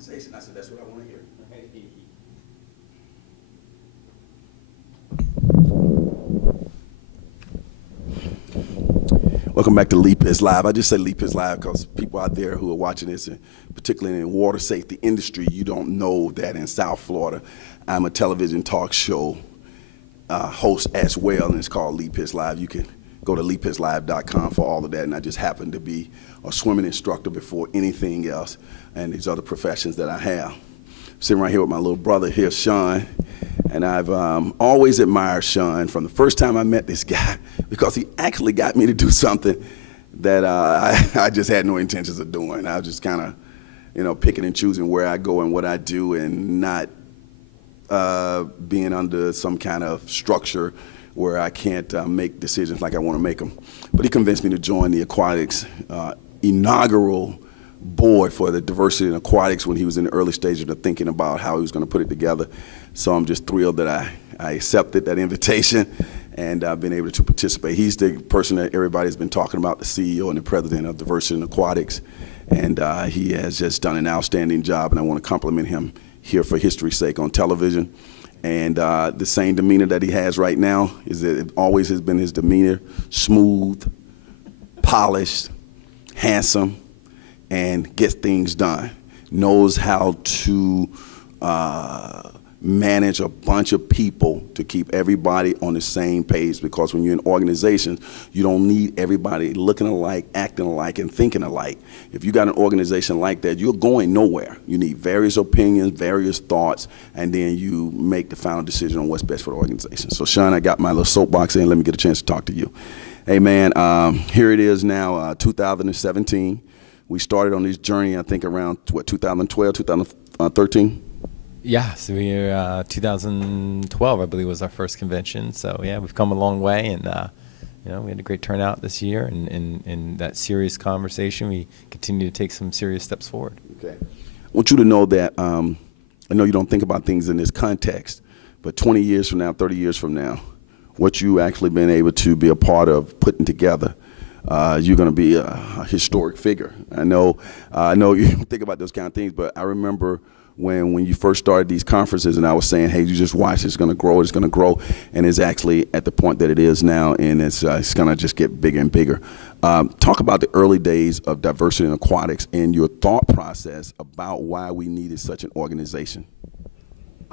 compensation. I said, that's what I want to hear. Welcome back to Leap Is Live. I just say Leap Is Live because people out there who are watching this, and particularly in the water safety industry, you don't know that in South Florida, I'm a television talk show host as well, and it's called Leap Is Live. You can go to leapislive.com for all of that, and I just happen to be a swimming instructor before anything else, and these other professions that I have. Sitting right here with my little brother here, Shaun, and I've always admired Shaun from the first time I met this guy because he actually got me to do something that I just had no intentions of doing. I was just kind of, picking and choosing where I go and what I do, and not being under some kind of structure where I can't make decisions like I want to make them. But he convinced me to join the Aquatics inaugural board for the diversity in aquatics when he was in the early stages of thinking about how he was going to put it together. So I'm just thrilled that I accepted that invitation, and I've been able to participate. He's the person that everybody's been talking about, the CEO and the president of Diversity in Aquatics, and he has just done an outstanding job, and I want to compliment him here for history's sake on television. And the same demeanor that he has right now is that it always has been his demeanor: smooth, polished, handsome, and gets things done. Knows how to manage a bunch of people to keep everybody on the same page, because when you're in organizations, you don't need everybody looking alike, acting alike, and thinking alike. If you got an organization like that, you're going nowhere. You need various opinions, various thoughts, and then you make the final decision on what's best for the organization. So Shaun, I got my little soapbox in. Let me get a chance to talk to you. Hey man, here it is now, 2017. We started on this journey, I think around, 2012, 2013? Yeah, so 2012, I believe, was our first convention. So yeah, we've come a long way, and we had a great turnout this year. And in that serious conversation, we continue to take some serious steps forward. Okay, I want you to know that I know you don't think about things in this context, but 20 years from now, 30 years from now, what you actually been able to be a part of putting together, you're going to be a historic figure. I know you think about those kind of things, but I remember when you first started these conferences, and I was saying, hey, you just watch, it's going to grow, and it's actually at the point that it is now, and it's going to just get bigger and bigger. Talk about the early days of Diversity in Aquatics and your thought process about why we needed such an organization.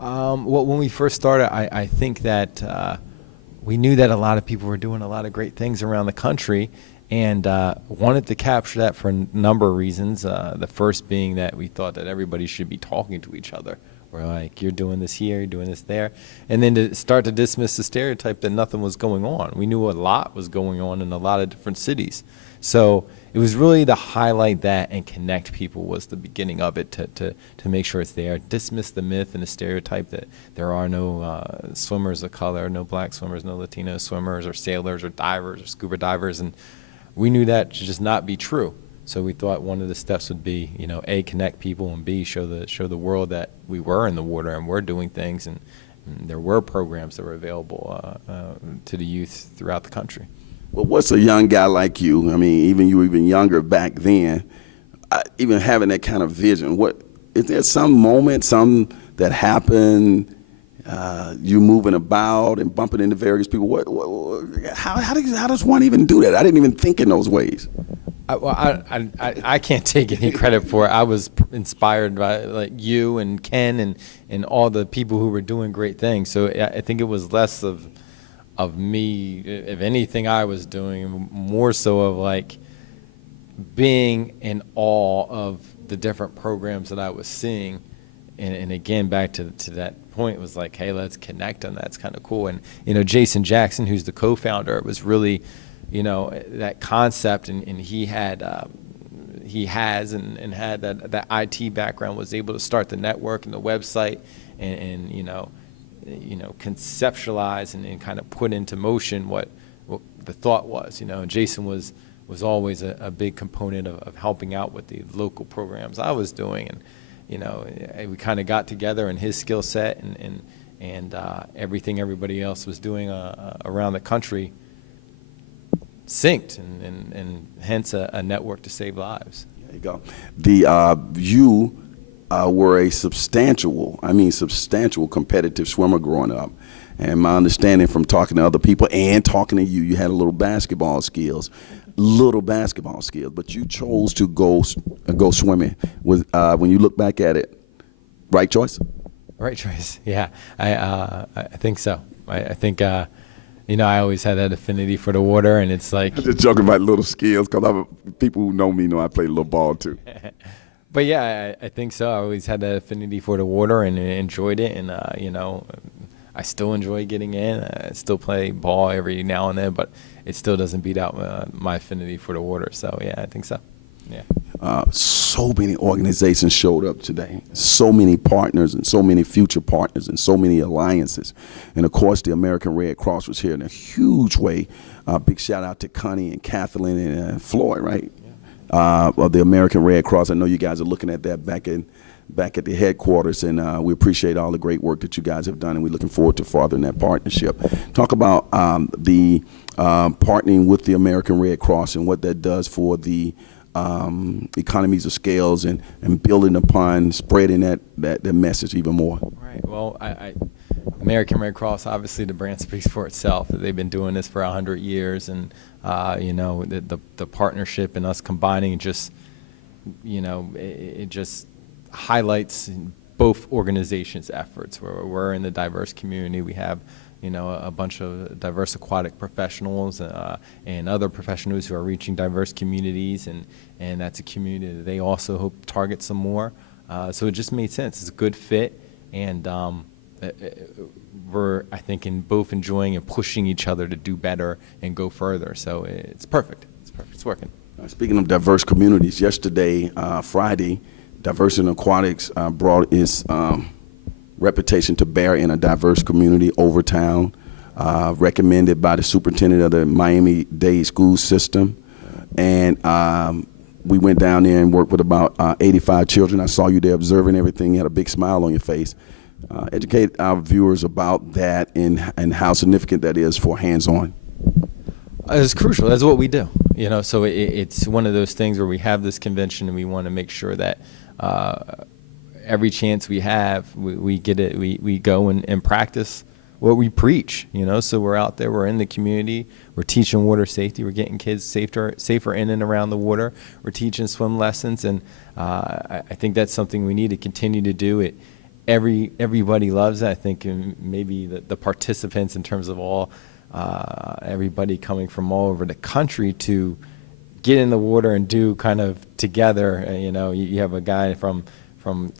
Well, when we first started, I think that we knew that a lot of people were doing a lot of great things around the country, and wanted to capture that for a number of reasons. The first being that we thought that everybody should be talking to each other. We're like, you're doing this here, you're doing this there. And then to start to dismiss the stereotype that nothing was going on. We knew a lot was going on in a lot of different cities. So it was really to highlight that and connect people was the beginning of it, to make sure it's there. Dismiss the myth and the stereotype that there are no swimmers of color, no black swimmers, no Latino swimmers, or sailors, or divers, or scuba divers. And we knew that to just not be true. So we thought one of the steps would be, A, connect people, and B, show the world that we were in the water and we're doing things, and there were programs that were available to the youth throughout the country. Well, what's a young guy like you? I mean, you were even younger back then, even having that kind of vision. What is there some moment, that happened? You moving about and bumping into various people. How does one even do that? I didn't even think in those ways. I can't take any credit for it. I was inspired by like you and Ken and all the people who were doing great things. So I think it was less of me, if anything, I was doing more so of like being in awe of the different programs that I was seeing. And again, back to that point, was like, hey, let's connect, and that's kind of cool. And Jason Jackson, who's the co-founder, was really, that concept, and he had had that IT background, was able to start the network and the website, and conceptualize and kind of put into motion what the thought was. Jason was always a big component of helping out with the local programs I was doing, and we kind of got together, and his skill set and everything everybody else was doing around the country synced, and hence a network to save lives. There you go. You were a substantial, I mean substantial competitive swimmer growing up. And my understanding from talking to other people and talking to you, you had little basketball skills, but you chose to go swimming. When you look back at it, right choice? Right choice. Yeah, I think so. I think I always had that affinity for the water, and it's like I'm just joking about little skills because people who know me know I play a little ball too. But yeah, I think so. I always had that affinity for the water and enjoyed it, and I still enjoy getting in. I still play ball every now and then, but it still doesn't beat out my affinity for the water. So yeah, I think so. Yeah. So many organizations showed up today, so many partners and so many future partners and so many alliances. And of course, the American Red Cross was here in a huge way. Big shout out to Connie and Kathleen and Floyd, right? Yeah. Of the American Red Cross. I know you guys are looking at that back at the headquarters, and we appreciate all the great work that you guys have done, and we're looking forward to furthering that partnership. Talk about the partnering with the American Red Cross and what that does for the economies of scales and building upon spreading that message even more. Right. Well, American Red Cross, obviously the brand speaks for itself. They've been doing this for 100 years, and the partnership and us combining just, it just highlights both organizations' efforts. We're in the diverse community. We have a bunch of diverse aquatic professionals and other professionals who are reaching diverse communities, and that's a community that they also hope to target some more. So it just made sense. It's a good fit, and we're, I think, both enjoying and pushing each other to do better and go further. So it's perfect. It's perfect. It's working. Speaking of diverse communities, yesterday, Friday, Diversity in Aquatics brought its reputation to bear in a diverse community over town, recommended by the superintendent of the Miami-Dade school system. And we went down there and worked with about 85 children. I saw you there observing everything. You had a big smile on your face. Educate our viewers about that and how significant that is for hands-on. It's crucial. That's what we do. So it's one of those things where we have this convention and we want to make sure that every chance we have, we get it. We go and practice what we preach. So we're out there. We're in the community. We're teaching water safety. We're getting kids safer in and around the water. We're teaching swim lessons, and I think that's something we need to continue to do. Everybody loves it. I think maybe the participants, in terms of all everybody coming from all over the country to get in the water and do kind of together. You have a guy from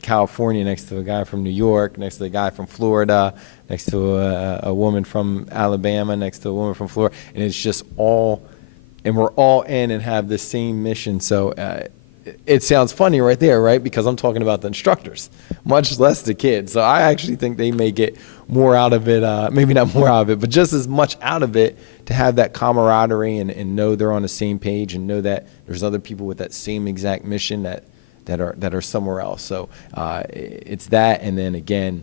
California next to a guy from New York, next to a guy from Florida, next to a woman from Alabama, next to a woman from Florida, and it's just all, and we're all in and have the same mission. So it sounds funny right there, right? Because I'm talking about the instructors, much less the kids. So I actually think they may get more out of it, maybe not more out of it, but just as much out of it to have that camaraderie and know they're on the same page and know that there's other people with that same exact mission that are somewhere else. So it's that, and then again,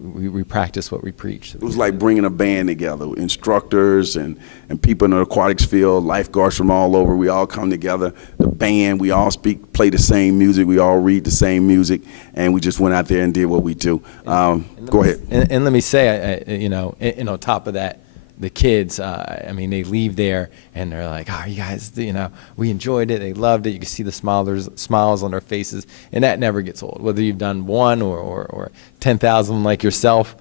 we practice what we preach. It was like bringing a band together, instructors and people in the aquatics field, lifeguards from all over. We all come together. The band, we all play the same music. We all read the same music, and we just went out there and did what we do. Go ahead. And let me say, and on top of that, the kids, they leave there and they're like, "Oh, you guys, we enjoyed it. They loved it. You can see the smiles on their faces, and that never gets old. Whether you've done one or 10,000 like yourself,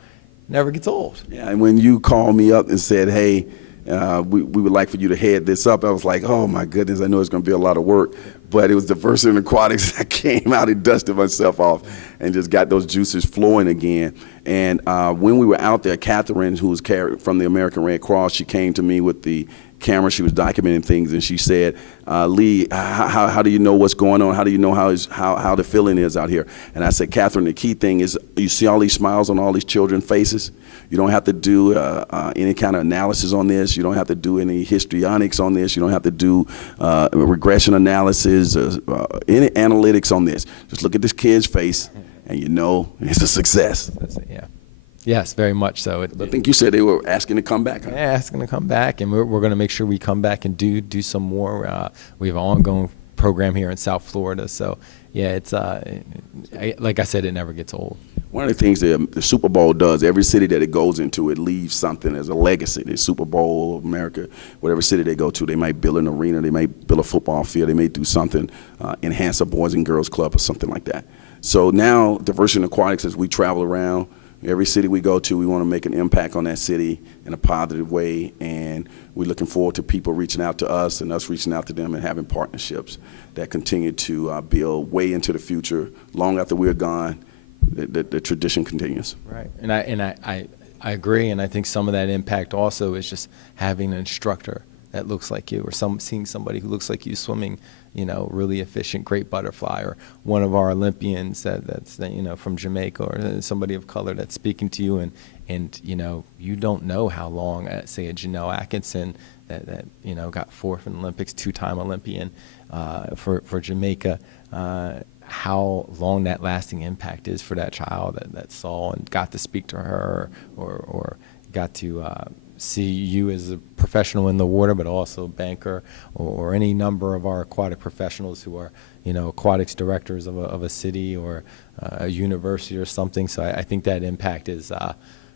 never gets old." Yeah, and when you called me up and said, "Hey, we would like for you to head this up," I was like, "Oh my goodness, I know it's going to be a lot of work." But it was Diversity in Aquatics. I came out and dusted myself off and just got those juices flowing again. And when we were out there, Catherine, who was from the American Red Cross, she came to me with the camera. She was documenting things, and she said, "Lee, how do you know what's going on? How do you know how the feeling is out here?" And I said, "Catherine, the key thing is you see all these smiles on all these children's faces. You don't have to do any kind of analysis on this. You don't have to do any histrionics on this. You don't have to do regression analysis, any analytics on this. Just look at this kid's face, and you know it's a success." That's it, yeah. Yes, very much so. I think you said they were asking to come back. Huh? Yeah, asking to come back, and we're going to make sure we come back and do some more. We have an ongoing program here in South Florida, so yeah, it's like I said, it never gets old. One of the things that the Super Bowl does, every city that it goes into, it leaves something as a legacy. The Super Bowl of America, whatever city they go to, they might build an arena, they might build a football field, they may do something, enhance a Boys and Girls Club or something like that. So now, Diversity in Aquatics, as we travel around, every city we go to, we want to make an impact on that city in a positive way, and we're looking forward to people reaching out to us and us reaching out to them and having partnerships that continue to build way into the future, long after we're gone. The tradition continues. Right, and I agree, and I think some of that impact also is just having an instructor that looks like you, or seeing somebody who looks like you swimming, really efficient, great butterfly, or one of our Olympians that's from Jamaica, or somebody of color that's speaking to you, and you don't know how long, say a Janelle Atkinson that got fourth in the Olympics, two-time Olympian for Jamaica. How long that lasting impact is for that child that saw and got to speak to her, or got to see you as a professional in the water, but also a banker, or any number of our aquatic professionals who are, aquatics directors of a city or a university or something. So I think that impact is,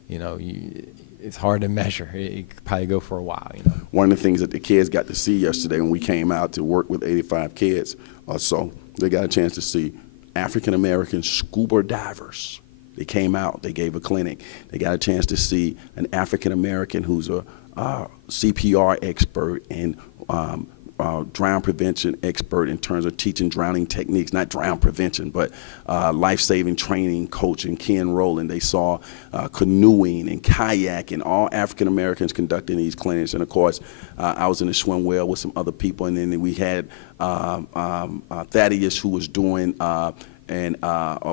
it's hard to measure. It could probably go for a while. One of the things that the kids got to see yesterday when we came out to work with 85 kids or so, they got a chance to see African-American scuba divers. They came out, they gave a clinic. They got a chance to see an African-American who's a CPR expert and drown prevention expert in terms of teaching drowning techniques, not drown prevention, but life-saving training, coaching, Ken Rowland. They saw canoeing and kayaking, all African-Americans conducting these clinics. And of course, I was in the swim well with some other people, and then we had Thaddeus, who was doing a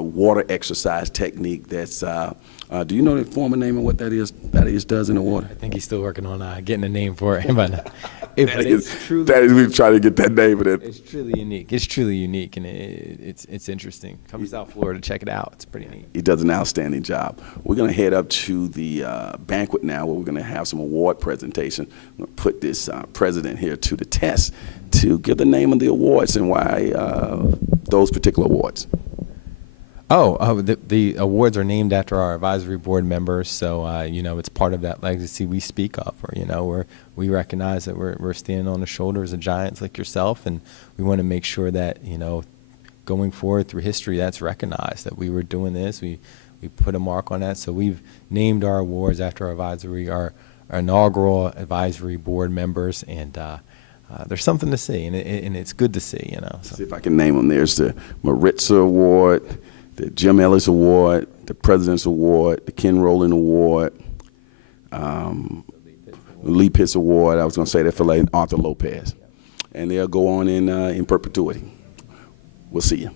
water exercise technique that's, do you know the former name of what that is Thaddeus does in the water? I think he's still working on getting a name for it, but it's truly, Thaddeus, we've tried to get that name of it. It's truly unique. It's truly unique, and it's interesting. Come to South Florida, check it out. It's pretty neat. He does an outstanding job. We're going to head up to the banquet now, where we're going to have some award presentation. I'm going to put this president here to the test to give the name of the awards and why those particular awards. The awards are named after our advisory board members, so it's part of that legacy we speak of. Or we recognize that we're standing on the shoulders of giants like yourself, and we want to make sure that going forward through history, that's recognized that we were doing this. We put a mark on that, so we've named our awards after our inaugural advisory board members, and there's something to see, and it's good to see. So. See if I can name them. There's the Maritza Award, the Jim Ellis Award, the President's Award, the Ken Rowland Award, the Lee Pitts Award. I was going to say that for Arthur Lopez. And they'll go on in perpetuity. We'll see you.